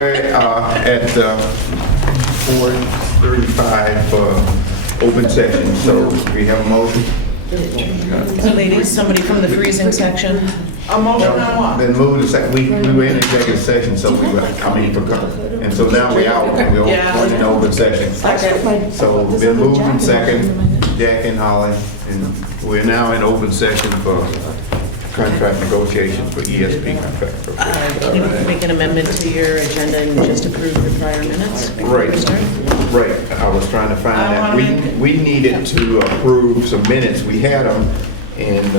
At 4:35 open session, so we have a motion. Ladies, somebody from the freezing section. A motion on what? Then move to second. We were in executive session, so we were, and so now we're out, and we're going in open session. So been moved in second, Jack and Holly, and we're now in open session for contract negotiations for ESP contract. Can you make an amendment to your agenda and just approve the prior minutes? Right, right. I was trying to find that. We needed to approve some minutes. We had them, and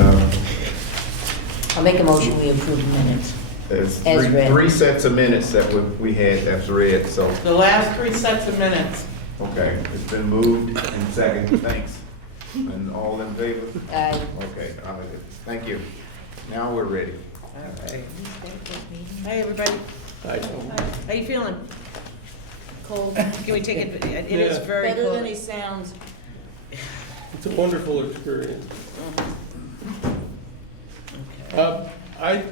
I'll make a motion, we approve the minutes. there's As read. three sets of minutes that we had that's read, so, The last 3 sets of minutes. okay. It's been moved and second, thanks. And all in favor? Aye. Okay, thank you. Now we're ready. Hi, everybody. Hi. How you feeling? Cold? Can we take it? It is Yeah. very Better than cold. he sounds. It's a wonderful experience. Okay. I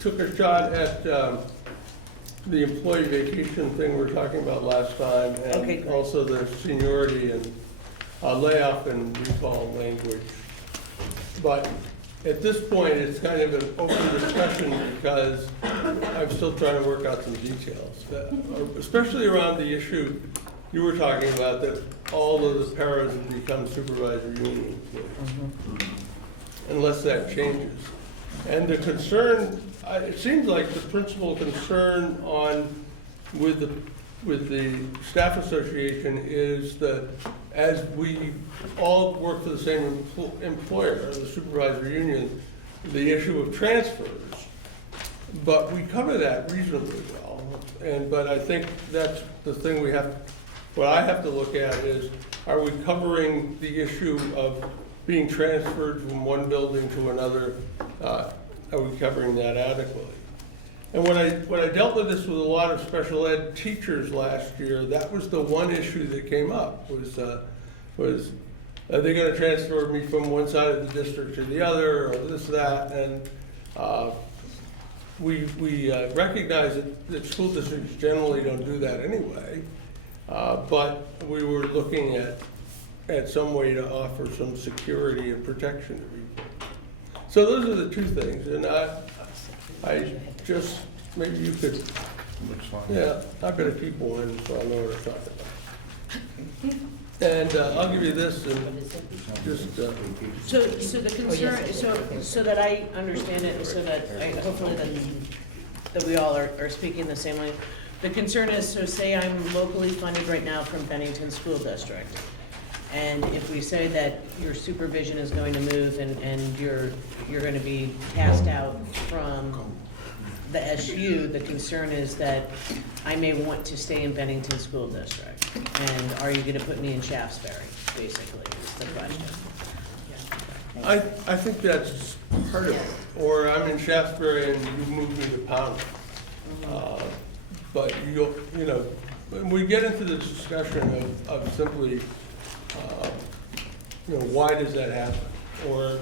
took a shot at the employee vacation thing we were talking about last time, Okay, and great. also the seniority and layoff and recall language. But at this point, it's kind of an open discussion because I'm still trying to work out some details, especially around the issue you were talking about, that all of the paras have become supervisory union employees, unless that changes. And the concern, it seems like the principal concern with the staff association is that as we all work for the same employer, the supervisory union, the issue of transfers. But we cover that reasonably well. But I think that's the thing what I have to look at is, are we covering the issue of being transferred from one building to another? Are we covering that adequately? And when I dealt with this with a lot of special ed teachers last year, that was the one issue that came up, was are they gonna transfer me from one side of the district to the other, or this, that, and we recognize that school districts generally don't do that anyway, but we were looking at some way to offer some security and protection to people. So those are the two things, and I just, maybe you could, yeah, I better keep one so I know what I'm talking about. And I'll give you this and just, So the concern, so that I understand it, and so that hopefully that we all are speaking the same way. The concern is, so say I'm locally funded right now from Bennington School District. And if we say that your supervision is going to move and you're going to be passed out from the SU, the concern is that I may want to stay in Bennington School District. And are you going to put me in Shaftesbury, basically, is the question. I think that's part of it. Or I'm in Shaftesbury and you move me to Pownell. But when we get into the discussion of simply, why does that happen? Or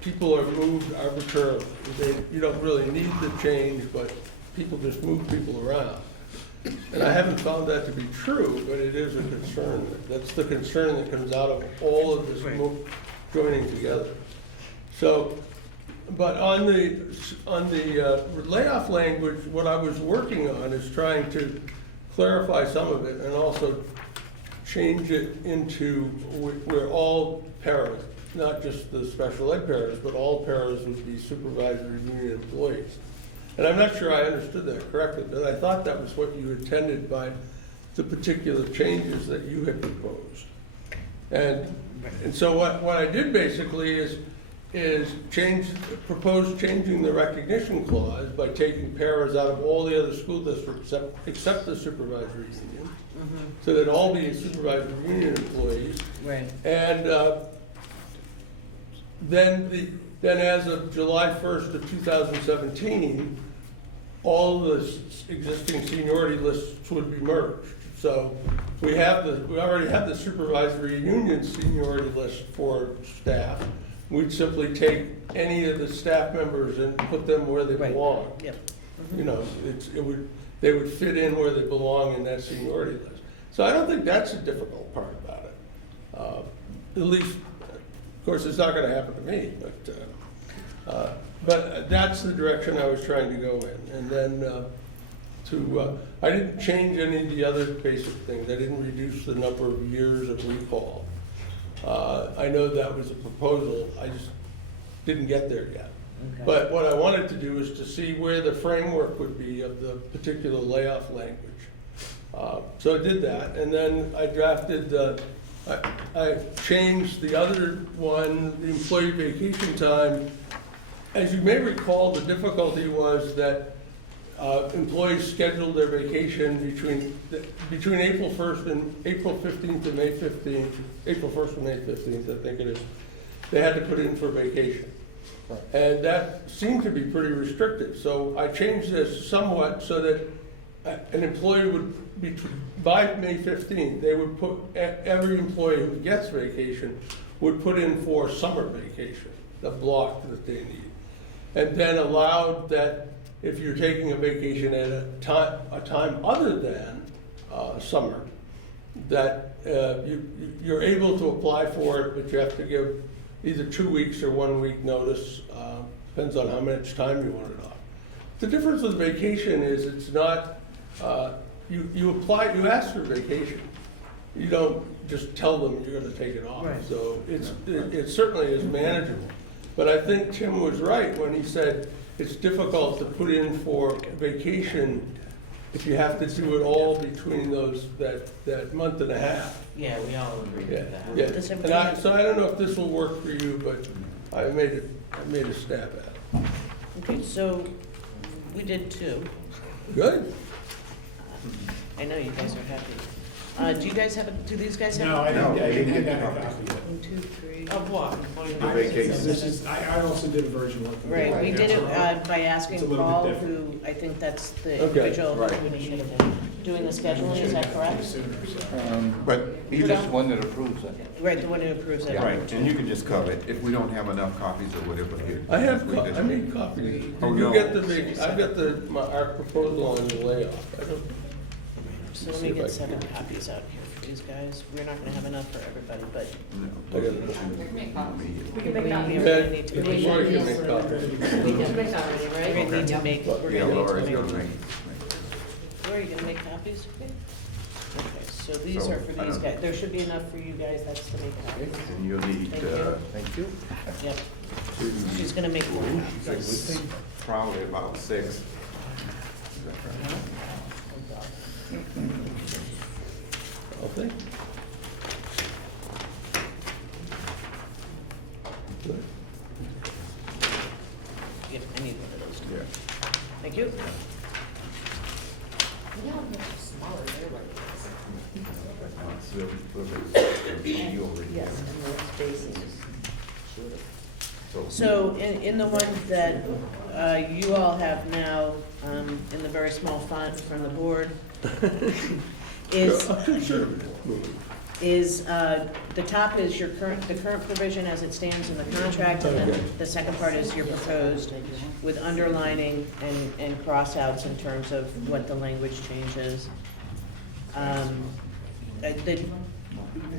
people are moved arbitrarily. You don't really need the change, but people just move people around. And I haven't found that to be true, but it is a concern. That's the concern that comes out of all of this joining together. So, but on the layoff language, what I was working on is trying to clarify some of it and also change it into where all paras, not just the special ed paras, but all paras would be supervisory union employees. And I'm not sure I understood that correctly, but I thought that was what you intended by the particular changes that you had proposed. And so what I did basically is propose changing the recognition clause by taking paras out of all the other school districts except the supervisory union, so they'd all be supervisory union employees. Right. And then as of July 1st of 2017, all the existing seniority lists would be merged. So we already have the supervisory union seniority list for staff. We'd simply take any of the staff members and put them where they belong. Yep. You know, it would they would fit in where they belong in that seniority list. So I don't think that's the difficult part about it. At least, of course, it's not gonna happen to me, but that's the direction I was trying to go in. And then I didn't change any of the other basic things. I didn't reduce the number of years of recall. I know that was a proposal, I just didn't get there yet. Okay. But what I wanted to do is to see where the framework would be of the particular layoff language. So I did that, and then I drafted, I changed the other one, the employee vacation time. As you may recall, the difficulty was that employees scheduled their vacation between April 1st and April 15th and May 15th, April 1st and May 15th, I think it is, they had to put in for vacation. And that seemed to be pretty restrictive. So I changed this somewhat so that an employee would be, by May 15th, they would put, every employee who gets vacation would put in for summer vacation, the block that they need. And then allowed that if you're taking a vacation at a time other than summer, that you're able to apply for it, but you have to give either 2 weeks or 1 week notice, depends on how much time you want it off. The difference with vacation is it's not, you apply, you ask for vacation. You don't just tell them you're gonna take it off. Right. So it certainly is manageable. But I think Tim was right when he said it's difficult to put in for vacation if you have to do it all between that month and a half. Yeah, we all agree Yeah, with that. yeah. Does And everybody- so I don't know if this will work for you, but I made a stab at it. Okay, so we did two. Good. I know you guys are happy. Do you guys have, do these guys have? No, I No, didn't they get didn't that get copy yet. 1, 2, 3. Of what? The vacation. This is, I also did a version like. Right, we did it by It's asking a little bit Paul, different. who, I think that's the Okay, individual right. who should have been doing the scheduling, is that correct? Sooner, so. But He's just one that approves it. Right, the one who approves it. right, and you can just cover it. If we don't have enough copies or whatever here. I made copies. Did Oh, you no. get I got our proposal on the layoff. I don't, So let me get 7 copies out here for these guys. We're not gonna have enough for everybody, but I got it. We can make copies. we really need to Yeah, make, Lori can make copies. We can make copies, we're right? gonna need to make, we're Yeah, gonna Laura's need to gonna make. make. Laura, you gonna make copies? Okay, so these So, are for I these don't- guys. There should be enough for you guys, that's to make copies. And you'll need, Thank you. thank you. Yep, she's gonna make more copies. Probably about 6. Okay. Good. Yep, I need one of those too. Yeah. Thank you. You know, they're smaller, they're like Yes, and the spacing is shorter. So in the one that you all have now, in the very small font from the board, is, the top is the current provision as it stands in the contract, and then the second part is your proposed with underlining and cross-outs in terms of what the language change is.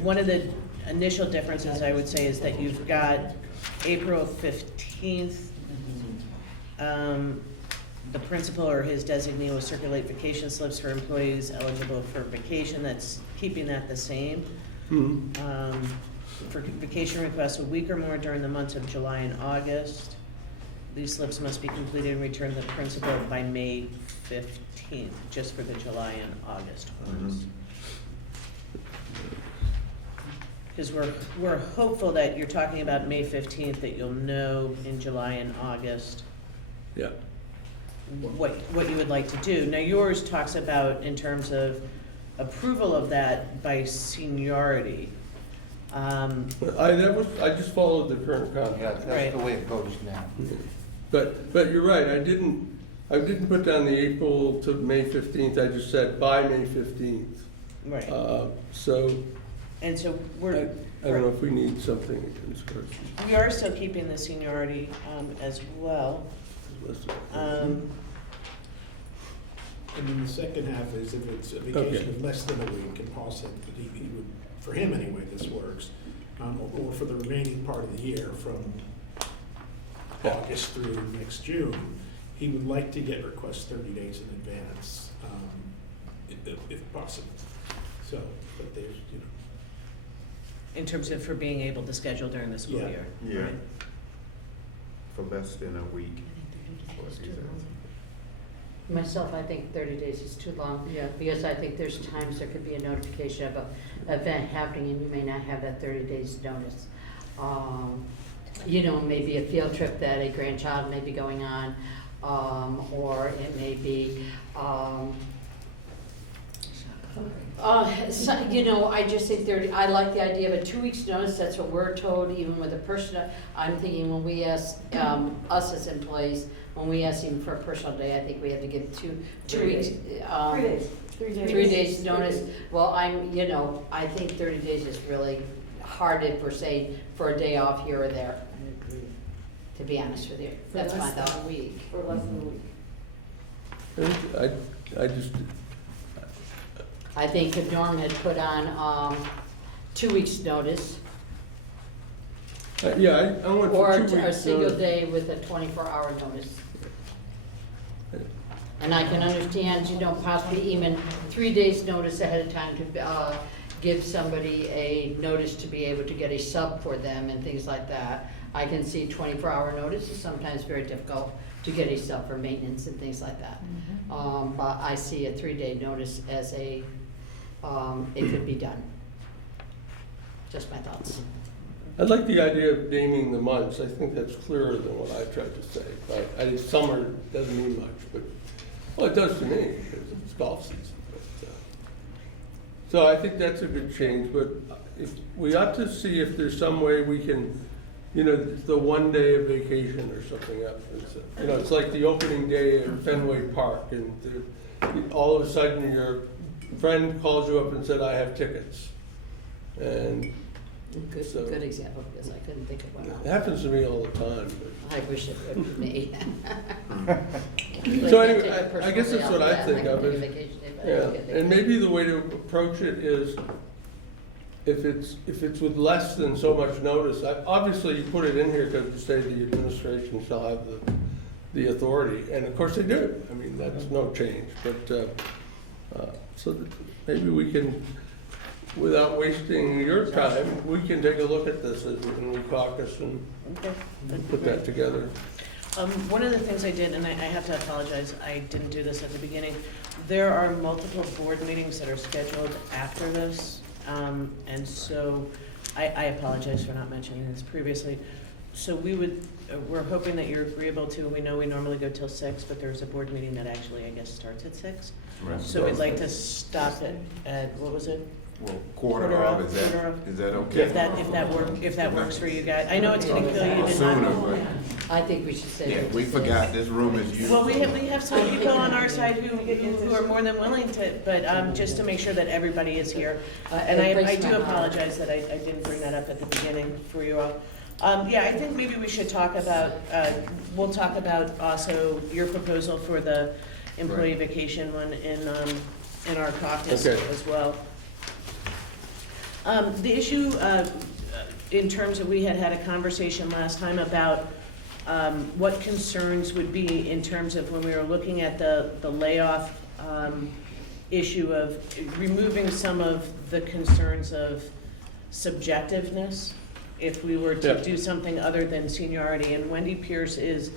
One of the initial differences, I would say, is that you've got April 15th, the principal or his designee will circulate vacation slips for employees eligible for vacation. That's keeping that the same. For vacation requests a week or more during the months of July and August, these slips must be completed and returned to the principal by May 15th, just for the July and August ones. Because we're hopeful that you're talking about May 15th, that you'll know in July and August Yeah. what you would like to do. Now, yours talks about in terms of approval of that by seniority. I just followed the current Yeah, contract. that's the way it goes now. But you're right, I didn't put down the April to May 15th, I just said by May 15th. Right, So and so I don't know if we need something in this we are still keeping the seniority as well. And then the second half is if it's a vacation of less than a week, and Paul said that he would, for him anyway, this works, or for the remaining part of the year from August through next June, he would like to get requests 30 days in advance, if possible. So, but there's, you know. In terms of for being able to schedule during the school Yeah. year? Yeah. right? For less than a week. Myself, I think 30 days is too long. Yeah. Because I think there's times there could be a notification of an event happening and you may not have that 30 days notice. You know, maybe a field trip that a grandchild may be going on, or it may be, so, you know, I just think I like the idea of a 2 weeks notice, that's what we're told, even with a personal, I'm thinking when we ask, us as employees, when we ask them for a personal day, I think we have to give two weeks. 3 days. 3 days. 3 days notice. Well, you know, I think 30 days is really hard if we're saying for a day off here or there, to be honest with you. That's my thought. For less than a week. I just, I think if Norm had put on 2 weeks' notice, yeah, I want or for 2 weeks. a single notice. day with a 24-hour notice. And I can understand, you know, possibly even 3 days' notice ahead of time to give somebody a notice to be able to get a sub for them and things like that. I can see 24-hour notice is sometimes very difficult to get a sub for maintenance and things like that. But I see a 3-day notice as it could be done. Just my thoughts. I like the idea of naming the months. I think that's clearer than what I tried to say. But summer doesn't mean much, but, well, it does to me, because it's golf season. But, so I think that's a good change, but if, we ought to see if there's some way we can, you know, the 1 day of vacation or something else. You know, it's like the opening day at Fenway Park, and all of a sudden your friend calls you up and said, I have tickets. And so- Good example, because I couldn't think of one. it happens to me all the time. I wish it would be me. So anyway, I guess that's what I think of it. Yeah, and maybe the way to approach it is, if it's with less than so much notice, obviously you put it in here because you say the administration shall have the authority, and of course they do. I mean, that's no change, but, so that maybe we can, without wasting your time, we can take a look at this and we caucus and Okay. put that together. One of the things I did, and I have to apologize, I didn't do this at the beginning. There are multiple board meetings that are scheduled after this, and so I apologize for not mentioning this previously. So we're hoping that you're agreeable to, we know we normally go till 6, but there's a board meeting that actually, I guess, starts at 6. Right. So we'd like to stop it at, what was it? Well, quarter of, is that okay? If that works for you guys. I know it's gonna kill you to Sooner, not. but, I think we should say. yeah, we forgot this room is used. Well, we have some people on our side who are more than willing to, but just to make sure that everybody is here. And I do apologize that I didn't bring that up at the beginning for you all. Yeah, I think maybe we should talk about, we'll talk about also your proposal for the employee Right. vacation one in our caucus Okay. as well. The issue, in terms of, we had a conversation last time about what concerns would be in terms of when we were looking at the layoff issue of removing some of the concerns of subjectiveness if we were to Yep. do something other than seniority. And Wendy Pierce is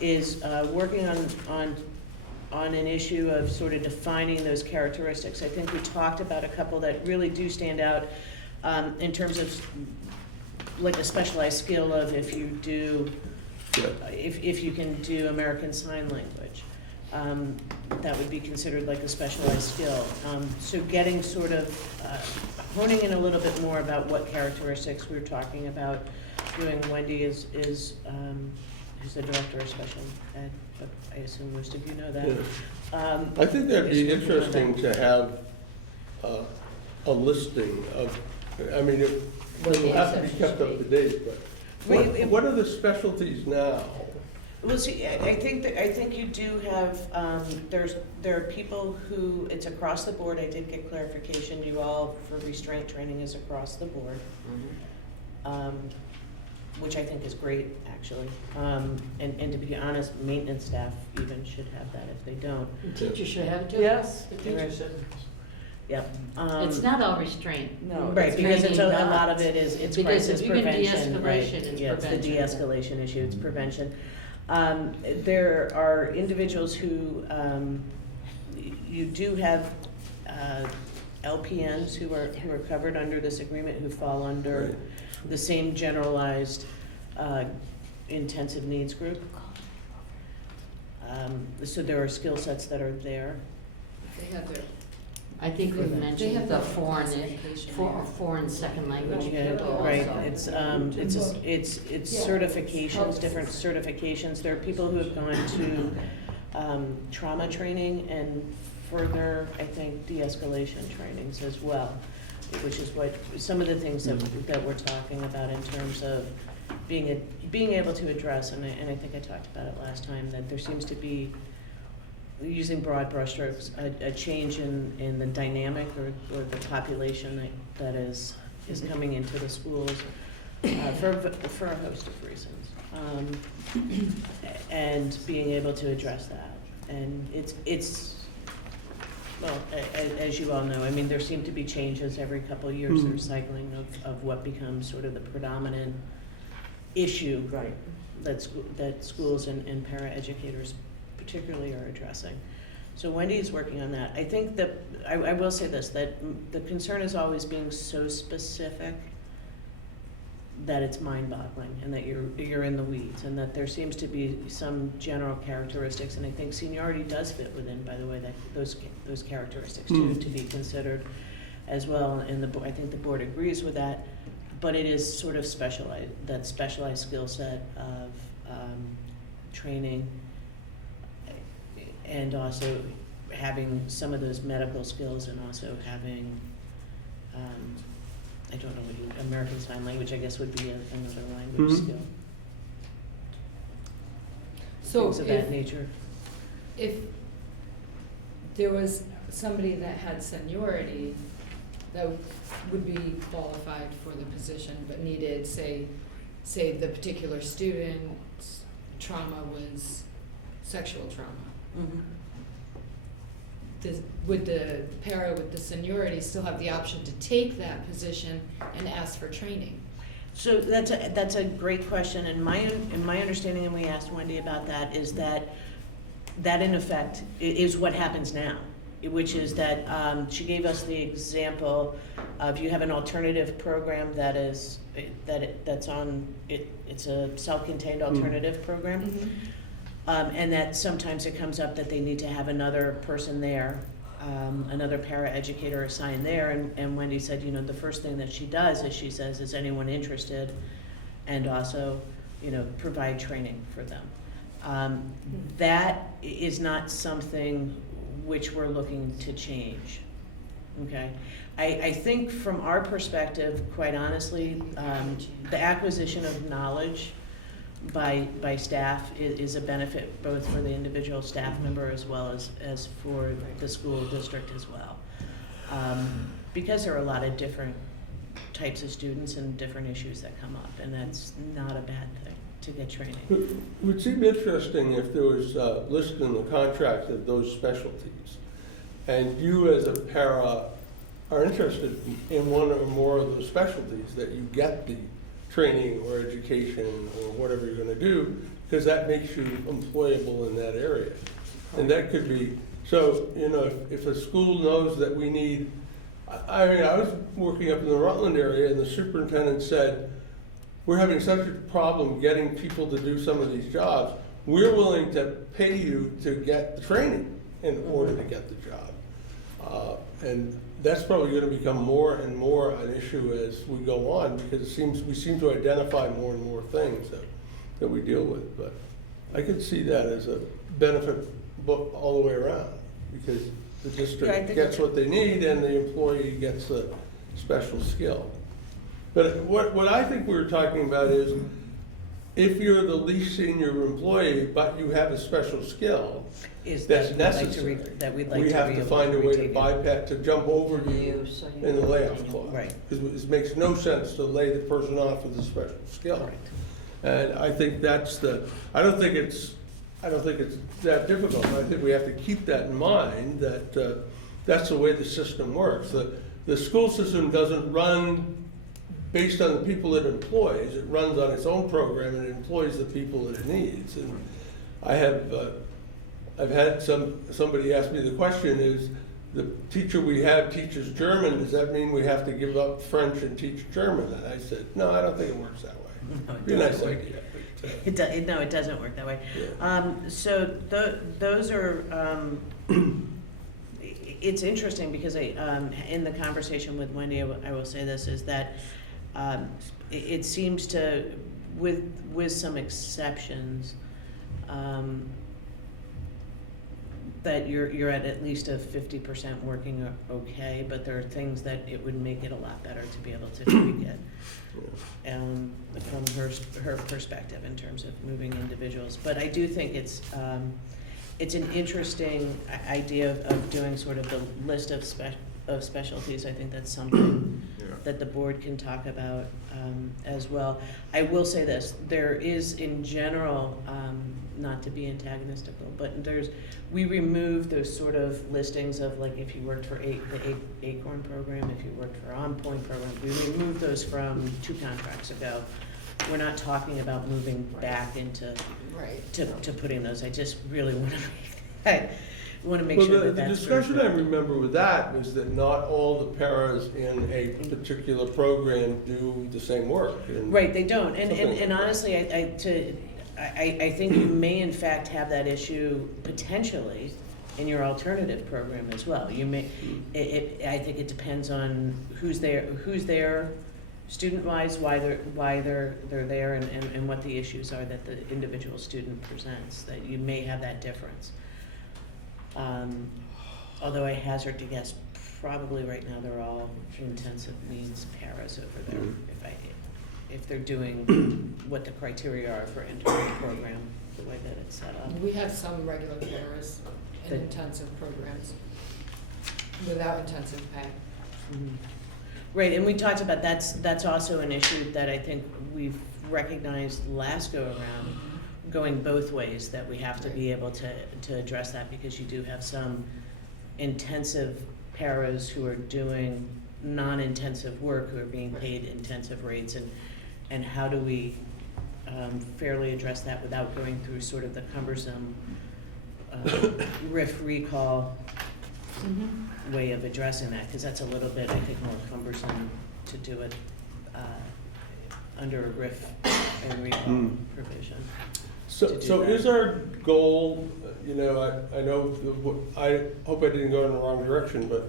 working on an issue of sort of defining those characteristics. I think we talked about a couple that really do stand out in terms of like a specialized skill of if you do, Yeah. if you can do American Sign Language. That would be considered like a specialized skill. So getting sort of, honing in a little bit more about what characteristics we're talking about doing. Wendy is who's the director of special ed, but I assume most of you know that. Yeah. I think that'd be interesting to have a listing of, I mean, it will have to be kept up to date, but what are the specialties now? Well, see, I think you do have, there are people who, it's across the board, I did get clarification, you all, for restraint training is across the board. Which I think is great, actually. And to be honest, maintenance staff even should have that if they don't. Teachers should have it too. Yes, the teacher should. Yep. It's not all restraint. No. Right, because it's a training lot not. of it is, it's Because crisis if you can prevention, right? de-escalation, it's Yeah, it's the prevention. de-escalation issue, it's prevention. There are individuals who, you do have LPNs who are covered under this agreement, who fall under Right. the same generalized intensive needs group. So there are skill sets that are there. They have their, I think we They mentioned have the their foreign, classification foreign second language Yeah, people right, also. it's certifications, different certifications. There are people who have gone to trauma training and further, I think, de-escalation trainings as well, which is what, some of the things that we're talking about in terms of being able to address, and I think I talked about it last time, that there seems to be, using broad brushstrokes, a change in the dynamic or the population that is coming into the schools for a host of reasons. And being able to address that. And it's well, as you all know, I mean, there seem to be changes every couple of years. There's cycling of what becomes sort of the predominant issue that schools and paraeducators particularly are addressing. So Wendy is working on that. I think that, I will say this, that the concern is always being so specific that it's mind-boggling and that you're in the weeds, and that there seems to be some general characteristics, and I think seniority does fit within, by the way, that those characteristics too, to be considered as well, and I think the board agrees with that, but it is sort of specialized, that specialized skill set of training, and also having some of those medical skills, and also having, I don't know what American Sign Language, I guess, would be another language skill. so Things of that nature. if there was somebody that had seniority that would be qualified for the position, but needed, say the particular student's trauma was sexual trauma, would the para with the seniority still have the option to take that position and ask for training? So that's a great question, and my understanding, and we asked Wendy about that, is that in effect is what happens now, which is that she gave us the example of, you have an alternative program that's on it. It's a self-contained alternative program. And that sometimes it comes up that they need to have another person there, another paraeducator assigned there, and Wendy said, the first thing that she does is she says, is anyone interested? And also, provide training for them. That is not something which we're looking to change, okay? I think from our perspective, quite honestly, the acquisition of knowledge by staff is a benefit both for the individual staff member as well as for the school district as well. Because there are a lot of different types of students and different issues that come up, and that's not a bad thing to get training. It would seem interesting if there was listed in the contract of those specialties, and you as a para are interested in one or more of those specialties, that you get the training or education or whatever you're gonna do, because that makes you employable in that area. And that could be, so, if a school knows that we need, I was working up in the Rutland area, and the superintendent said, we're having such a problem getting people to do some of these jobs, we're willing to pay you to get the training in order to get the job. And that's probably gonna become more and more an issue as we go on, because we seem to identify more and more things that we deal with. But I could see that as a benefit all the way around, because the district gets what they need and the employee gets a special skill. But what I think we were talking about is, if you're the least senior employee, but you have a special skill Is that's that we'd like to necessary, that we'd like we to have be to able find a way to retain it. bypass, to jump over you You, so you- in the layoff clause. Right. Because it makes no sense to lay the person off with a special skill. Correct. And I think that's I don't think it's that difficult. I think we have to keep that in mind, that that's the way the system works. The school system doesn't run based on the people it employs. It runs on its own program and it employs the people that it needs. And I've had somebody ask me the question, is the teacher we have teaches German, does that mean we have to give up French and teach German? And I said, no, I don't think it works that way. No, it Be a nice doesn't work. idea. No, it doesn't work that way. Yeah. So those are, it's interesting because in the conversation with Wendy, I will say this, is that it seems to, with some exceptions, that you're at least a 50% working okay, but there are things that it would make it a lot better to be able to tweak it. From her perspective in terms of moving individuals. But I do think it's an interesting idea of doing sort of the list of specialties. I think that's something that the board can talk about as well. I will say this, there is in general, not to be antagonistical, but we removed those sort of listings of like if you worked for the Acorn program, if you worked for On Point program, we removed those from 2 contracts ago. We're not talking about moving back into to putting those. I just really want to make sure that The that's discussion I perfect. remember with that was that not all the paras in a particular program do the same work. Right, they don't, and Something like that. honestly, I think you may in fact have that issue potentially in your alternative program as well. You may, I think it depends on who's there, student-wise, why they're there, and what the issues are that the individual student presents, that you may have that difference. Although I hazard to guess, probably right now they're all intensive needs paras over there, if they're doing what the criteria are for entering the program, the way that it's set up. We have some regular carers in intensive programs without intensive pay. Mhm. Right, and we talked about, that's also an issue that I think we've recognized last go around, going both ways, that we have to be able to address that, because you do have some intensive paras who are doing non-intensive work, who are being paid intensive rates, and how do we fairly address that without going through sort of the cumbersome RIF recall way of addressing that, because that's a little bit, I think, more cumbersome to do it under a RIF and recall provision. So is our goal, I know, I hope I didn't go in the wrong direction, but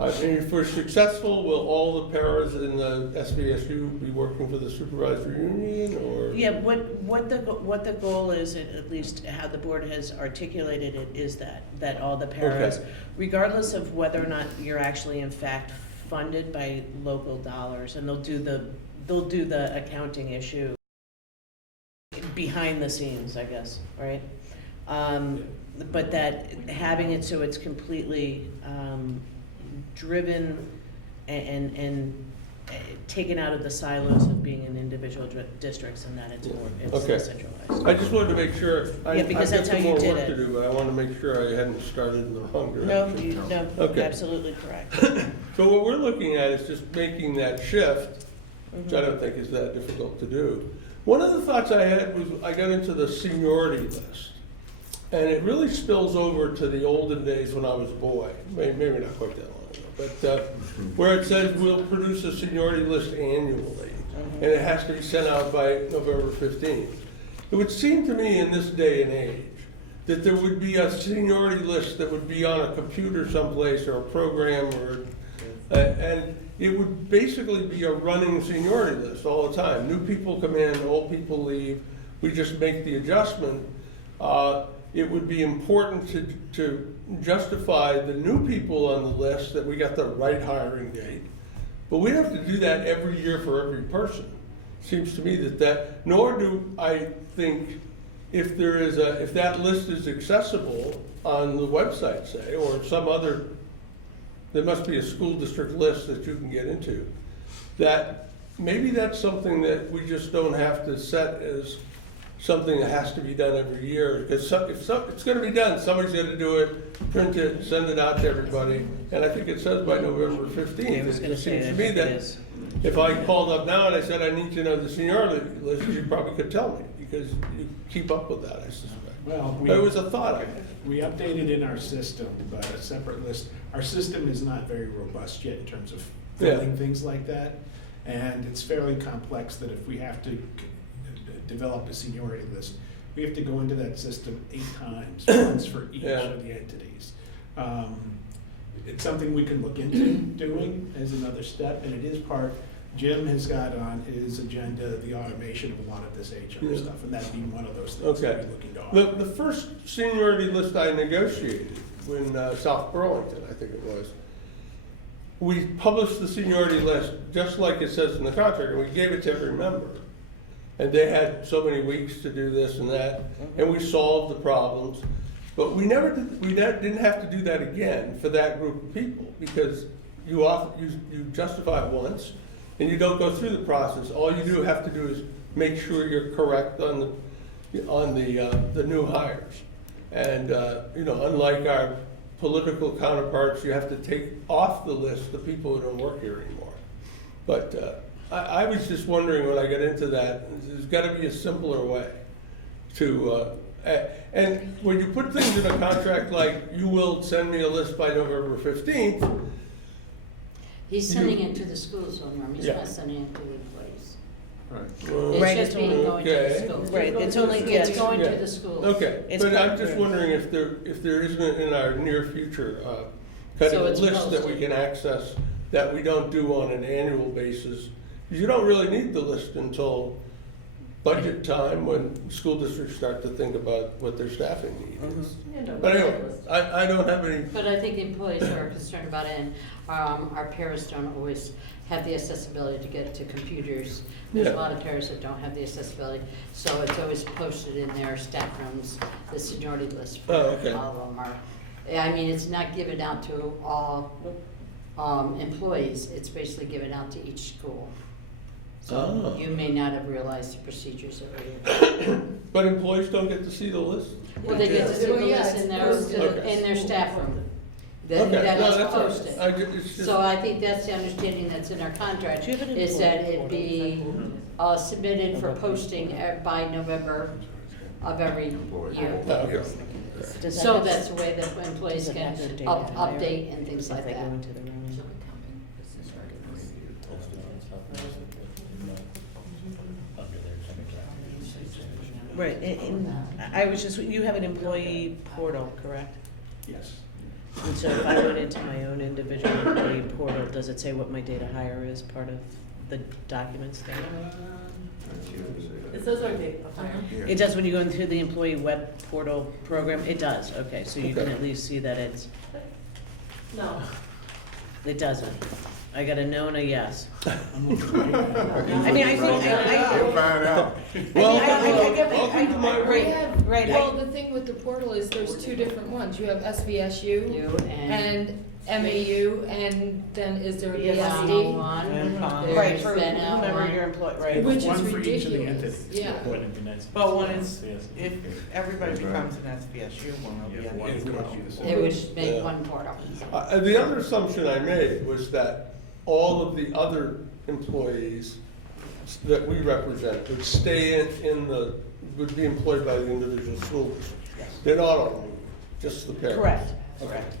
if we're successful, will all the paras in the SVSU be working for the supervisory union, or? Yeah, what the goal is, at least how the board has articulated it, is that all the paras, Okay. regardless of whether or not you're actually in fact funded by local dollars, and they'll do the accounting issue behind the scenes, I guess, right? But that having it so it's completely driven and taken out of the silos of being in individual districts, and that it's more Okay. centralized. I just wanted to make sure, Yeah, because that's how you I've got some did more work it. to do, but I want to make sure I hadn't started in the wrong No, direction. no, Okay. absolutely correct. So what we're looking at is just making that shift, which I Mhm. don't think is that difficult to do. One of the thoughts I had was, I got into the seniority list, and it really spills over to the olden days when I was a boy, maybe not quite that long ago, but where it says we'll produce a seniority list annually, and it has to be sent out by November 15th. It would seem to me in this day and age that there would be a seniority list that would be on a computer someplace, or a program, or and it would basically be a running seniority list all the time. New people come in, old people leave, we just make the adjustment. It would be important to justify the new people on the list that we got the right hiring date. But we have to do that every year for every person. seems to me nor do I think if that list is accessible on the website, say, or some other, there must be a school district list that you can get into, that maybe that's something that we just don't have to set as something that has to be done every year. Because it's gonna be done, somebody's gonna do it, print it, send it out to everybody, and I think it says by November 15th. I was gonna It say, seems I to me think it that is. if I called up now and I said I need to know the seniority list, you probably could tell me, because you keep up with that, I suspect. Well, But it was a thought I had. we updated in our system, but a separate list. Our system is not very robust yet in terms of filling things like that. And it's fairly complex that if we have to develop a seniority list, we have to go into that system 8 times, once for each Yeah. of the entities. It's something we can look into doing as another step, and it is part, Jim has got on his agenda the automation of a lot of this HR Yeah. stuff, and that'd be one of those things that Okay. we're looking to automate. The first seniority list I negotiated when South Burlington, I think it was, we published the seniority list just like it says in the contract, and we gave it to every member. And they had so many weeks to do this and that, and we solved the problems. But we didn't have to do that again for that group of people, because you justify it once, and you don't go through the process. All you have to do is make sure you're correct on the new hires. And, unlike our political counterparts, you have to take off the list the people who don't work here anymore. But I was just wondering when I got into that, there's got to be a simpler way to, and when you put things in a contract like, you will send me a list by November 15th, He's sending it to the schools, Norm, he's Yeah. not sending it to the employees. well, Right, It's just being going to the okay. schools. Right, it's only, It's yes, going Yeah. to the schools. Okay, It's but I'm covered. just wondering if there isn't in our near future, kind So of a it's list that we posted. can access that we don't do on an annual basis. You don't really need the list until budget time, when school districts start to think about what their staffing need is. But anyway, I don't have any, But I think the employees are concerned about it, and our paras don't always have the accessibility to get to computers. There's a Yeah. lot of paras that don't have the accessibility, so it's always posted in their staff rooms, the seniority list for Oh, okay. all of them are. I mean, it's not given out to all employees, it's basically given out to each school. So Oh. you may not have realized the procedures that were. but employees don't get to see the list? Well, they get to see the Well, yeah, list it's in posted. their staff room. Okay, That no, is that's all right. posted. It's just, So I think that's the understanding that's in our contract, Do you have an is that employee it be submitted for posting by November of every year. okay. Does that So have- that's the way that employees does it can have the date to hire? update and things If like they go that. into the room? Right, and I was just, you have an employee portal, correct? Yes. And so if I went into my own individual employee portal, does it say what my data hire is, part of the documents there? It says our date. It does when you go into the employee web portal program, it does, okay, so you can Okay. at least see that it's, No. it doesn't. I got a no and a yes. I'm looking right now. I mean, I think, You'll find out. Well, I get it. welcome to my We world. have, Right, well, the thing with the portal is there's 2 different ones. You have SVSU You and and MAU, and then is there Yes. ESD? right, There's for been whomever your employee, right. Which is One for each of the ridiculous, entities. yeah. But one is, if everybody becomes an SVSU, one will be One an for ESPO. each of the- It would make Yeah. one portal. The other assumption I made was that all of the other employees that we represent would stay would be employed by the individual schools. They're not all new, just the parents. Correct, Okay. correct.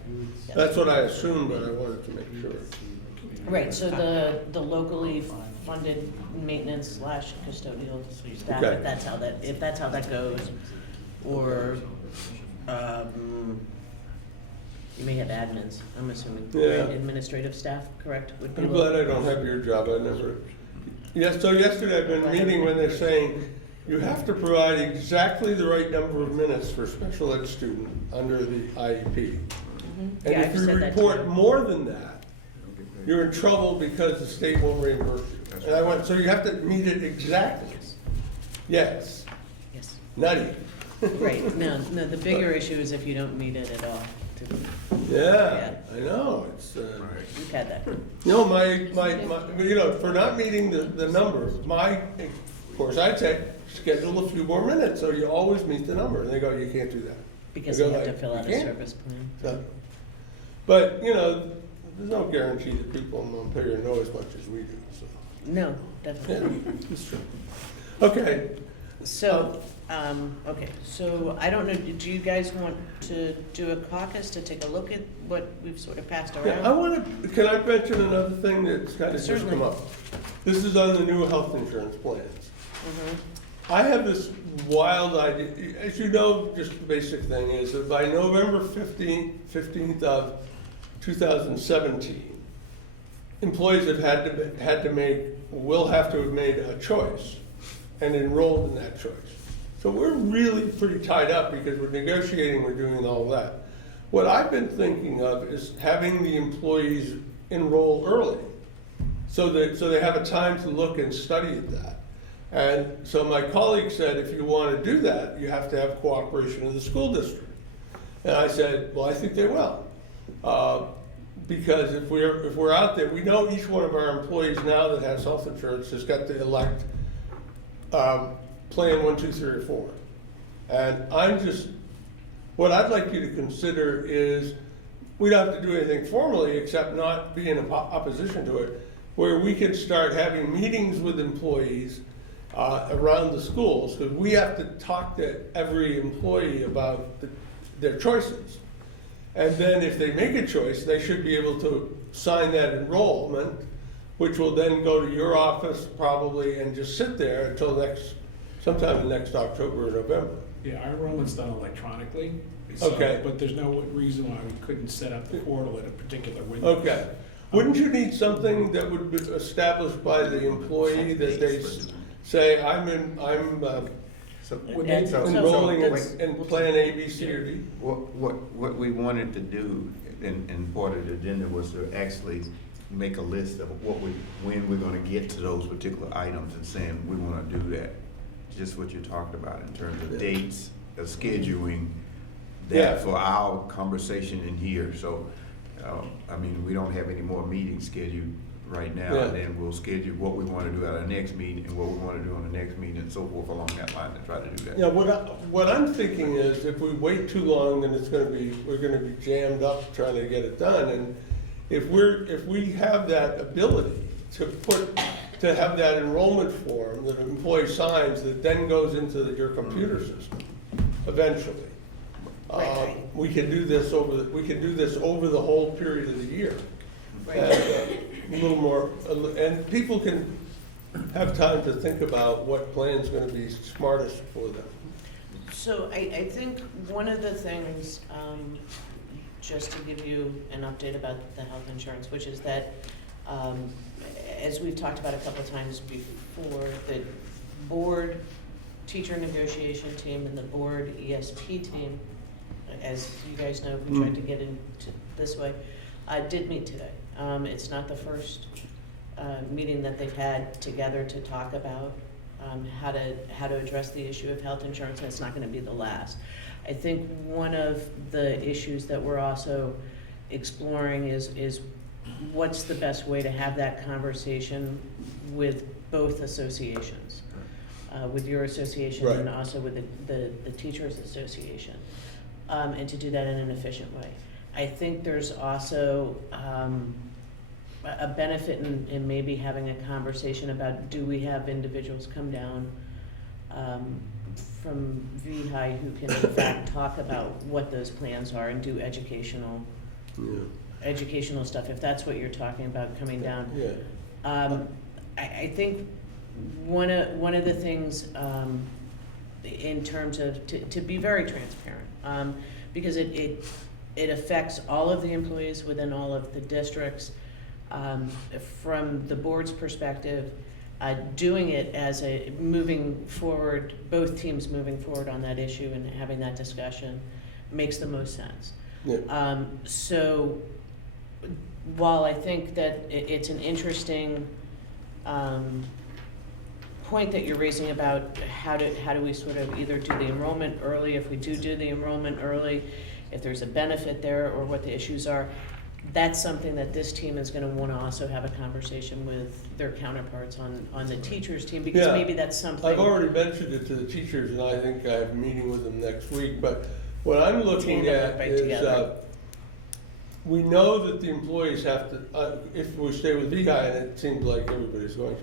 That's what I assumed, but I wanted to make sure. Right, so the locally funded maintenance slash custodial staff, Okay. if that's how that goes, or, you may have admins, I'm assuming, Yeah. right? Administrative staff, correct? Would be I'm glad I don't have your job, I never. Yes, so yesterday I've been meeting when they're saying, you have to provide exactly the right number of minutes for a special ed student under the IEP. And Yeah, if I've you said that report too. more than that, you're in trouble because the state won't reimburse you. And I went, so you have to meet it exactly? Yes, Yes, nutty. right, no, the bigger issue is if you don't meet it at all. Yeah, I know, it's, We've had that. no, for not meeting the number, of course, I'd say, schedule a few more minutes, so you always meet the number, and they go, you can't do that. Because I you go have to like, fill out "You a can't." service plan. So, but, there's no guarantee that people in Montpelier know as much as we do, so. No, Yeah, definitely. it's true. Okay, So, okay, so I don't know, do you guys want to do a caucus to take a look at what we've sort of passed yeah, around? can I mention another thing that's kind of just Certainly. come up? This is on the new health insurance plans. Mhm. I have this wild idea, as you know, just the basic thing is that by November 15th of 2017, employees will have to have made a choice and enrolled in that choice. So we're really pretty tied up because we're negotiating, we're doing all that. What I've been thinking of is having the employees enroll early so they have a time to look and study at that. And so my colleague said, if you want to do that, you have to have cooperation of the school district. And I said, well, I think they will. Because if we're out there, we know each one of our employees now that has health insurance has got to elect plan 1, 2, 3, or 4. And what I'd like you to consider is, we don't have to do anything formally except not be in opposition to it, where we could start having meetings with employees around the schools, because we have to talk to every employee about their choices. And then if they make a choice, they should be able to sign that enrollment, which will then go to your office probably and just sit there until sometime in next October or November. Yeah, our enrollment's done electronically. Okay. But there's no reason why we couldn't set up the portal at a particular window. Okay. Wouldn't you need something that would be established by the employee that they say, I'm enrolling in plan A, B, C, or D? What we wanted to do in part of the agenda was to actually make a list of when we're gonna get to those particular items and saying we wanna do that. Just what you talked about in terms of dates, of scheduling Yeah. that for our conversation in here. So, we don't have any more meetings scheduled right now. Yeah. And then we'll schedule what we wanna do at our next meeting and what we wanna do on the next meeting and so forth along that line to try to do that. Yeah, what I'm thinking is if we wait too long, then we're gonna be jammed up trying to get it done. And if we have that ability to have that enrollment form that an employee signs that then goes into your computer system eventually. Right. We can do this over the whole period of the year. And a little more, and people can have time to think about what plan's gonna be smartest for them. So I think one of the things, just to give you an update about the health insurance, which is that, as we've talked about a couple of times before, the board teacher negotiation team and the board ESP team, as you guys know, we tried to get into this way, did meet today. It's not the first meeting that they've had together to talk about how to address the issue of health insurance, and it's not gonna be the last. I think one of the issues that we're also exploring is what's the best way to have that conversation with both associations, with your association Right. and also with the teachers association, and to do that in an efficient way. I think there's also a benefit in maybe having a conversation about, do we have individuals come down from VHI who can in fact talk about what those plans are and do educational stuff, if that's what you're talking about, coming down. Yeah. I think one of the things in terms of, to be very transparent, because it affects all of the employees within all of the districts. From the board's perspective, doing it as moving forward, both teams moving forward on that issue and having that discussion makes the most sense. Yeah. So while I think that it's an interesting point that you're raising about how do we sort of either do the enrollment early, if we do the enrollment early, if there's a benefit there, or what the issues are, that's something that this team is gonna wanna also have a conversation with their counterparts on the teachers team, because Yeah. maybe that's something. I've already mentioned it to the teachers, and I think I have a meeting with them next week, but what I'm looking Team at right is, together. we know that the employees have to, if we stay with VHI, and it seems like everybody's going to,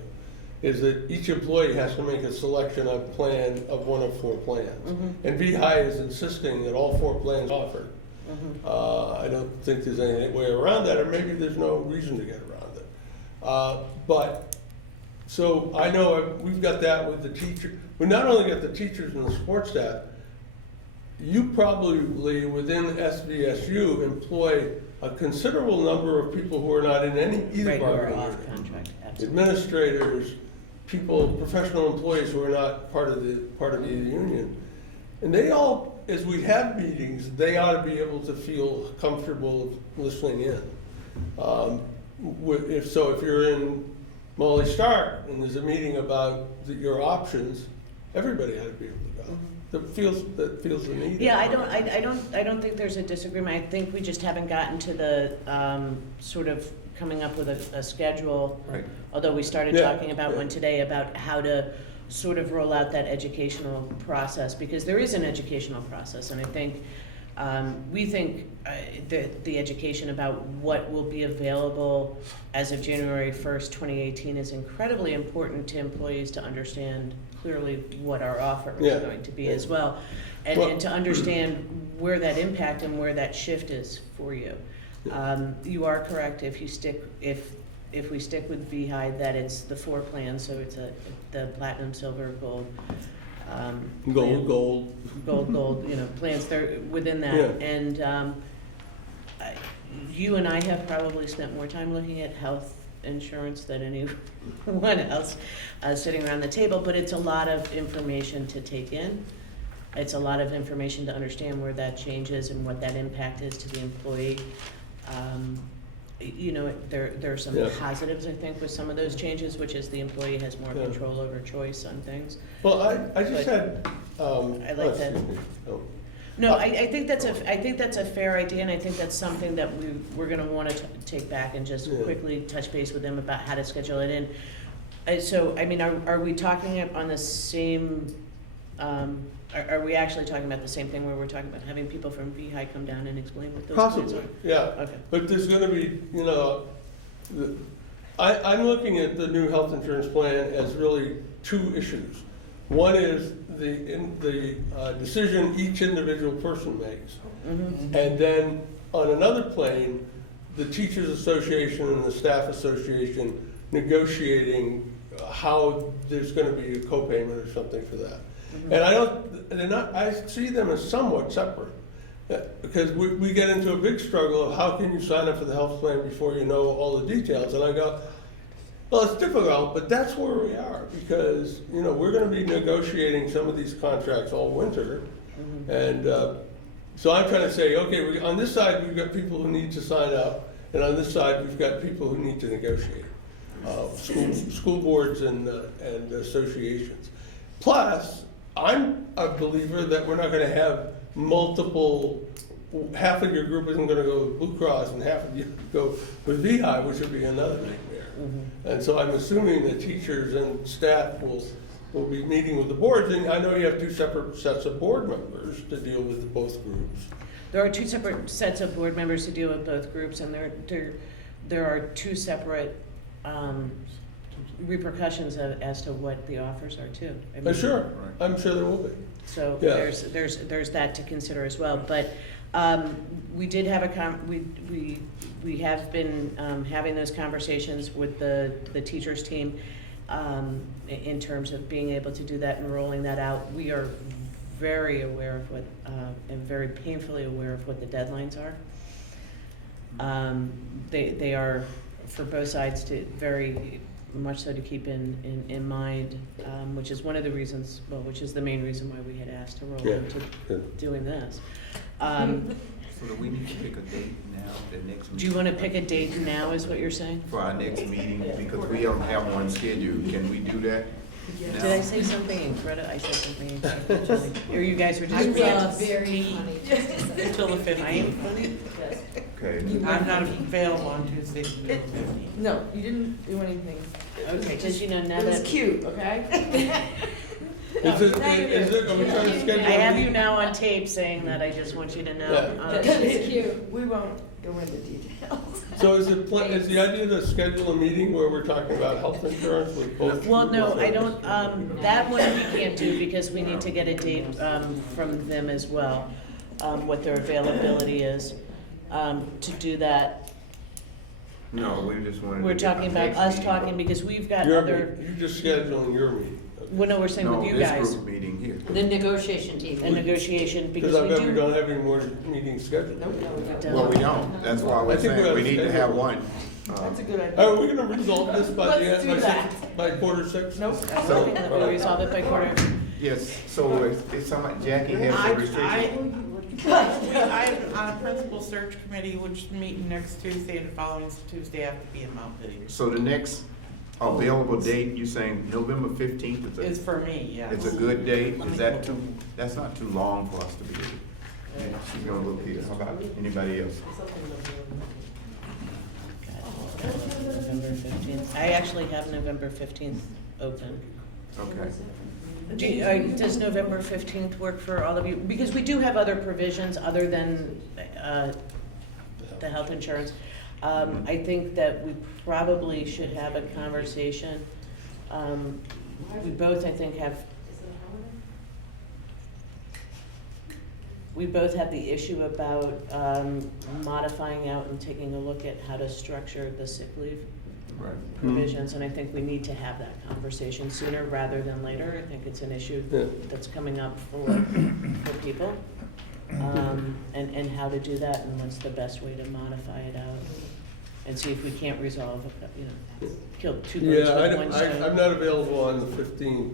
is that each employee has to make a selection of plan, of one of 4 plans. Mhm. And VHI is insisting that all 4 plans are offered. Mhm. I don't think there's any way around that, or maybe there's no reason to get around it. But, so I know we've got that with the teacher. We not only got the teachers and the support staff, you probably within SVSU employ a considerable number of people who are not in either Right, who are bargaining off unit. contract, absolutely. Administrators, people, professional employees who are not part of either union. And they all, as we have meetings, they ought to be able to feel comfortable listening in. If you're in Molly Stark and there's a meeting about your options, everybody ought to be able to go. That feels the need. Yeah, I don't think there's a disagreement. I think we just haven't gotten to the, sort of coming up with a schedule. Right. Although we started Yeah, talking about yeah. one today about how to sort of roll out that educational process, because there is an educational process, and I think, we think the education about what will be available as of January 1st, 2018 is incredibly important to employees to understand clearly what our offer is Yeah. going to be as well, and Well- to understand where that impact and where that shift is for you. You are correct, if you stick, if we stick with VHI, that it's the 4 plans, so it's the platinum, silver, gold. Plan. Gold. Gold, plans there within that. Yeah. And you and I have probably spent more time looking at health insurance than anyone else sitting around the table, but it's a lot of information to take in. It's a lot of information to understand where that change is and what that impact is to the employee. There are some Yeah. positives, I think, with some of those changes, which is the employee has more Yeah. control over choice on things. Well, I just But had, I like that. excuse me. Oh. No, I think that's a fair idea, and I think that's something that we're gonna wanna take back and just Yeah. quickly touch base with them about how to schedule it in. Are we talking on the same, are we actually talking about the same thing where we're talking about having people from VHI come down and explain what those plans Possibly, are? yeah. Okay. But there's gonna be, I'm looking at the new health insurance plan as really 2 issues. One is the decision each individual person makes. Mhm. And then on another plane, the Teachers Association and the Staff Association negotiating how there's gonna be a co-payment or something for that. And I see them as somewhat separate. Because we get into a big struggle of how can you sign up for the health plan before you know all the details? And I go, well, it's difficult, but that's where we are, because, we're gonna be negotiating some of these contracts all winter. And so I'm trying to say, okay, on this side, we've got people who need to sign up, and on this side, we've got people who need to negotiate. School boards and associations. Plus, I'm a believer that we're not gonna have multiple, half of your group isn't gonna go with Blue Cross and half of you go with VHI, which would be another nightmare. And so I'm assuming that teachers and staff will be meeting with the boards, and I know you have 2 separate sets of board members to deal with both groups. There are 2 separate sets of board members to deal with both groups, and there are 2 separate repercussions as to what the offers are too. I mean, Sure, I'm sure there will be. So Yeah. there's that to consider as well. But we did have we have been having those conversations with the teachers team in terms of being able to do that and rolling that out. We are very aware of what and very painfully aware of what the deadlines are. They are for both sides to very much so to keep in mind, which is one of the reasons, which is the main reason why we had asked to roll Yeah, into good. doing this. So do we need to pick a date now, the next meeting? Do you want to pick a date now, is what you're saying? For our next meeting, because we don't have one scheduled, can we do that? Did I say something incorrect? I said something incorrect. Or you guys were I just. can't very meet until the I 15th. Okay. I'm not available on Tuesday until the 15th. No, you didn't do anything. Okay, because you know, now It was that, cute, okay? Is it, are we trying to schedule? I a have you meeting? now on tape saying that, I just want you to know. Yeah. It's cute. We won't go into details. So is is the idea to schedule a meeting where we're talking about health insurance with both? Well, no, I don't, that one we can't do because we need to get a date, from them as well, what their availability is. To do that, No, we just wanted to. we're get talking our about next us meeting. talking because we've got You're other, just scheduling your meeting. well, no, we're saying with you guys, No, this group meeting here. The negotiation team. a negotiation, because Because I bet we we do. don't have any more meetings scheduled. Well, we don't, that's why I we're think we saying ought we to need to schedule have one. one. That's a good idea. Are we gonna resolve this by the Let's end, do that. by quarter six? Nope. So, We'll resolve it by quarter. yes, so if somebody, Jackie has a restriction. I'm on a principal search committee, which is meeting next Tuesday, and the following Tuesday I have to be in Mount Whittier. So the next available date, you saying November 15th Is is for me, yes. it's a good date? Is that too, that's not too long for us to be here. She's gonna look here, how about anybody else? November 15th. I actually have November 15th open. Okay. Does November 15th work for all of you? Because we do have other provisions other than the health insurance. I think that we probably should have a conversation. We both, I think, we both have the issue about modifying out and taking a look at how to structure the sick leave Right. provisions, and I think we need to have that conversation sooner rather than later. I think it's an issue Yeah. that's coming up for people. And how to do that, and what's the best way to modify it out, and see if we can't resolve, kill two birds Yeah, with one stone. I'm not available on the 15th.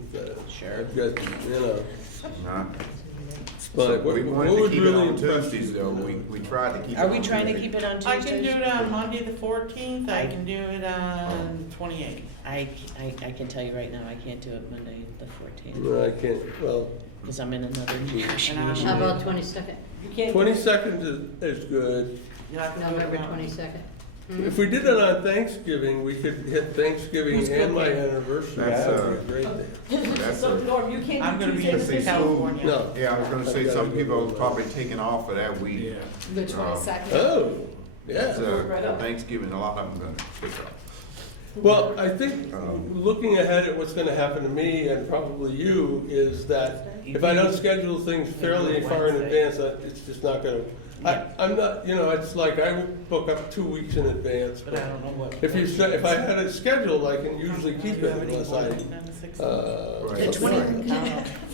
Sure. I've got, Nah. but We what wanted to would keep it really on impress Tuesdays you- though, we tried to keep it Are on we trying to Tuesday. keep it on I Tuesdays? can do it on Monday the 14th, I can do it on 28th. I can tell you right now, I can't do it Monday the 14th, No, I can't, well, because I'm in another negotiation. How about 22nd, 22nd is good. You have to do it November on- 22nd? If we did it on Thanksgiving, we could hit Thanksgiving Who's and my cooking? anniversary. That's, That would be a great day. That's So a, Norm, you can't I'm do gonna be Tuesdays. in California. No. yeah, I was gonna say, some people are probably taking off for that week. Yeah. The 22nd. Oh, It's, yeah. Thanksgiving, a lot of them gonna take off. Well, I think, looking ahead at what's gonna happen to me and probably you, is that if I don't schedule things fairly far in advance, it's just not gonna, I'm not, it's like I would book up 2 weeks in advance. But I don't know what. If I had it scheduled, I can usually keep it unless I, Right. The 20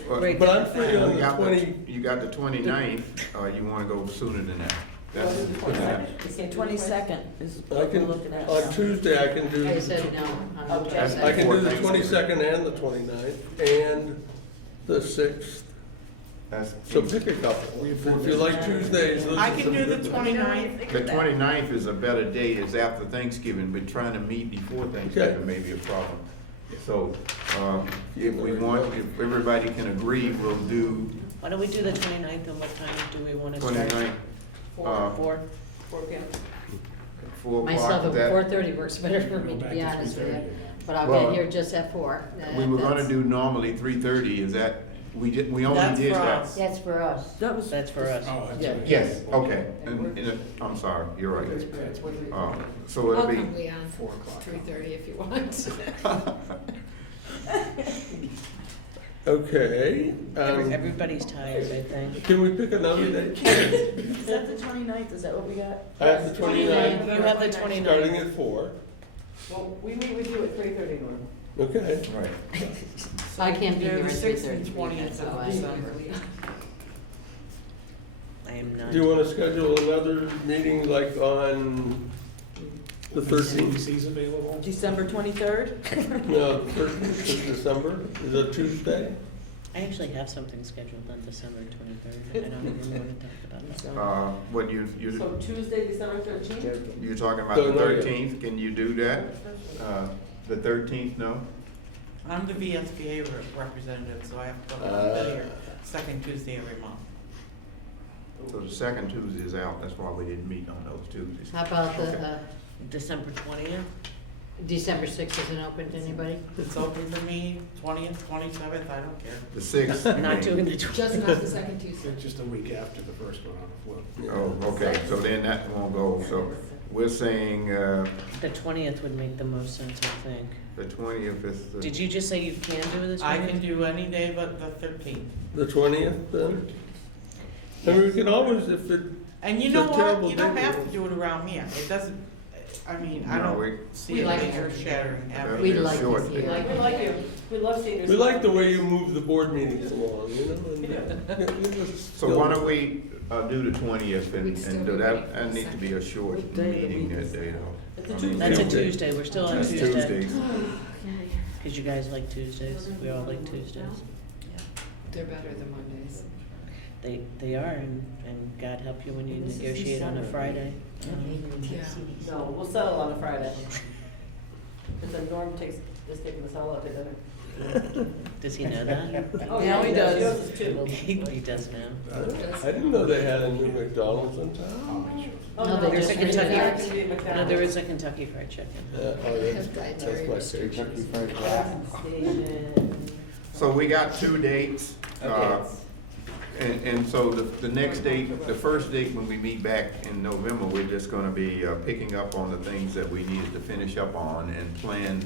Right. but I'm free on You the got 20, you got the 29th, you wanna go sooner than that? That's The 22nd is I what we're can, looking at. on Tuesday, I can do, I said no on the Okay. I 22nd. can do the Before Thanksgiving. 22nd and the 29th, and the 6th. that's, So pick a couple. If you like Tuesdays, those I are can some do the good ones. 29th. the 29th is a better date, it's after Thanksgiving, but trying to meet before Thanksgiving Okay. may be a problem. So, if we want, if everybody can agree, we'll do Why don't we do the 29th, and what time do we want to start? 29th, 4? 4 p.m. at 4 o'clock. Myself Is at that- 4:30 works better for me, Go to back be to honest with you. 3:30. But I'll Well, get here just at 4. We were gonna That's- do normally 3:30, is that, we only That's did for that. us. That's for us. That was. That's for us. Oh, that's Yeah. right. Yes, okay, and I'm sorry, you're right. So it'll I'll be, come Leon, 4 o'clock. 3:30 if you want. Okay, Everybody's tired, I think. can we pick another day? Is that the 29th? Is that what we got? I have the 29th, You have the starting 29th. at 4. Well, we meet with you at 3:30, Norm. Okay. right. I can't be They're here the at 6th 3:30. and 20th so of I- December. I am not. Do you want to schedule another meeting like on the 13th? He's available. December 23rd? No, 13th of December, is it Tuesday? I actually have something scheduled on December 23rd. I don't even want to talk about that. What So Tuesday, December 13th? you're talking about So, the no, yeah. 13th, can you do that? The 13th, no? I'm the VSBA representative, so I have to go to here second Tuesday every month. So the second Tuesday is out, that's why we didn't meet on those Tuesdays. How about the, Okay. December 20th? December 6th isn't open to anybody? It's open for me, 20th, 27th, I don't care. The 6th? Not doing the 20th. Just not the second Tuesday. It's just a week after the first one on the flip. Oh, okay, so then that won't go, so we're saying, The 20th would make the most sense, I think. the 20th is the. Did you just say you can do this? I can do any day but the 13th. The 20th then? I mean, we can always, if it, And you It's know a what, terrible you don't day. have to do it around here, it doesn't, I mean, I No, don't see we it like as it. earth shattering That'll ever. be We'd a like short to see day. it. We like you. We love seniors. we like the way you move the board meetings along, you know? and, So why don't we do the 20th and, We'd still and be do waiting that, for that the needs to be a short What day of the meeting week that is day that? though. It's a I mean, That's a Tuesday. Tuesday, we're still on That's Tuesday. Tuesdays. Because you guys like Tuesdays, we all like Tuesdays. They're better than Mondays. They are, and God help you when you And this is negotiate on a December. Friday. Yeah. No, we'll settle on a Friday. Because then Norm is taking us all out to dinner. Does he know that? Oh, yeah, he does. Yours is too. He does now. I didn't know they had a new McDonald's in town. Oh, No, no, they There's just a Kentucky, That can be no, McDonald's. there is a Kentucky Fried Chicken. Oh, Have dietary that's my favorite. Kentucky Fried Chicken. Station. So we got 2 dates, Okay. and so the next date, the first date when we meet back in November, we're just gonna be picking up on the things that we needed to finish up on and plan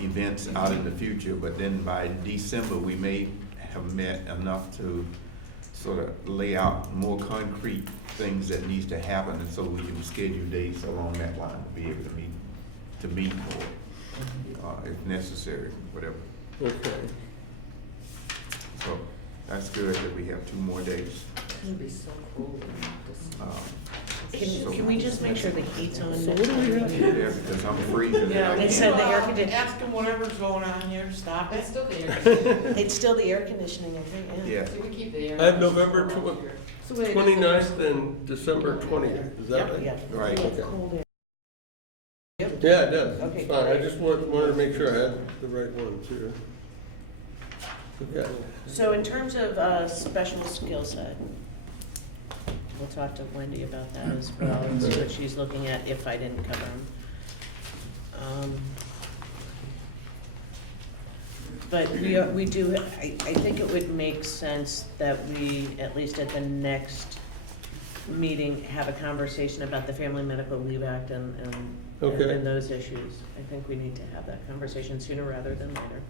events out in the future, but then by December, we may have met enough to sort of lay out more concrete things that needs to happen, and so we can schedule dates along that line to be able to meet more, if necessary, whatever. Okay. So that's good that we have 2 more days. It's gonna be so cold. Can we just make sure the heat's on? So what do we have here? Yeah, because I'm freezing. Yeah, They can said you, the air condition- ask him whatever's going on here, stop it. It's still the air. It's still the air conditioning, I think, yeah. Yeah. So we keep the air. I have November So wait, 29th and December 20th, is that right? Yeah. Right. Okay. cold air. Yeah, it does. Okay. It's fine. I just wanted to make sure I had the right ones here. Okay. So in terms of special skill set, we'll talk to Wendy about that as well, and see what she's looking at if I didn't cover them. But we do, I think it would make sense that we, at least at the next meeting, have a conversation about the Family Medical Leave Act Okay. and those issues. I think we need to have that conversation sooner rather than later.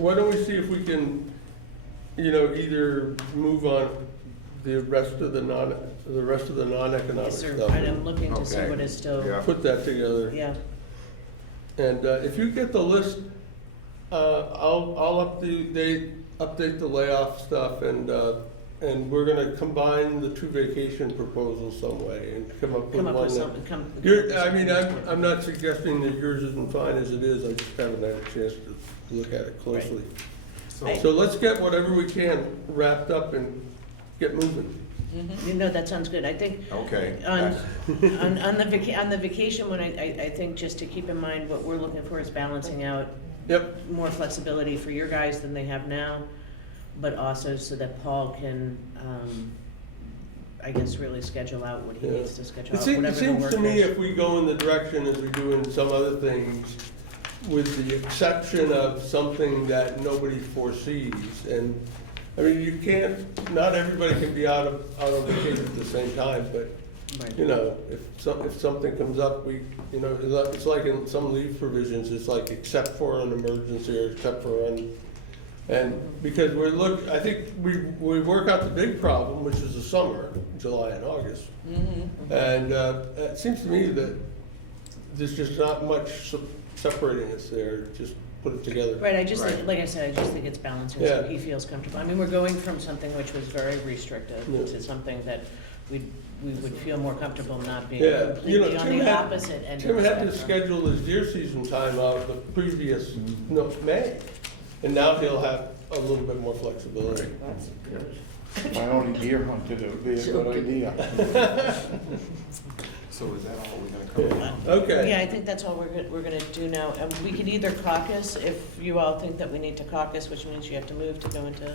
Why don't we see if we can, either move on the rest of the non-economic Yes, sir. stuff. And I'm looking to see Okay. what is still, Yeah. Put that together. yeah. And if you get the list, I'll update the layoff stuff, and we're gonna combine the 2 vacation proposals some way and come up with Come up one with that. something, come. I'm not suggesting that yours isn't fine as it is, I just haven't had a chance to look at it closely. So, So let's get whatever we can wrapped up and get moving. You know, that sounds good. I think okay. on the vacation one, I think just to keep in mind, what we're looking for is balancing out Yep, more flexibility for your guys than they have now, but also so that Paul can, I guess, really schedule out what he Yeah. needs to schedule it out, seems, whatever the work to me is. if we go in the direction as we do in some other things, with the exception of something that nobody foresees, and, I mean, you can't, not everybody can be out of vacation at the same time, but, Right. if something comes up, it's like in some leave provisions, it's like except for an emergency or except for and because I think we work out the big problem, which is the summer, July and August. And it seems to me that there's just not much separating us there, just put it together. Right, I just, Right. think- like I said, I just think it's balancing, Yeah. so he feels comfortable. I mean, we're going from something which was very restrictive Yeah. to something that we would feel more comfortable not being Yeah, completely on Tim the had- opposite end of Tim the had to spectrum. schedule his deer season time out the previous, May. And now he'll have a little bit more flexibility. That's good. If I only deer hunted, it would be a good idea. So is that all we're gonna cover? Okay. Yeah, I think that's all we're gonna do now. We could either caucus, if you all think that we need to caucus, which means you have to move to go into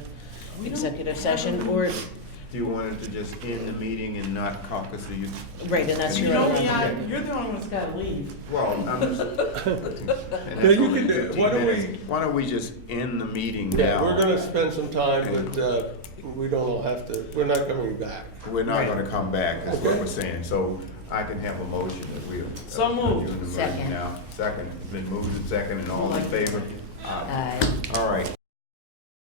executive session, or, Do you want it to just end the meeting and not caucus, or you? right, and that's You your know other. me, you're the only one that's gotta leave. Well, I'm just. and that's Yeah, you only can do it. 15 Why don't we- minutes. Why don't we just end the meeting Yeah, now? we're gonna spend some time, but, we don't all have to, we're not coming back. We're not Right. gonna come back, is what Okay. we're saying, so I can have a motion that we. So moved. adjourn the meeting Second. Now, second, it's been moved and second, and all in favor? Aye. All right.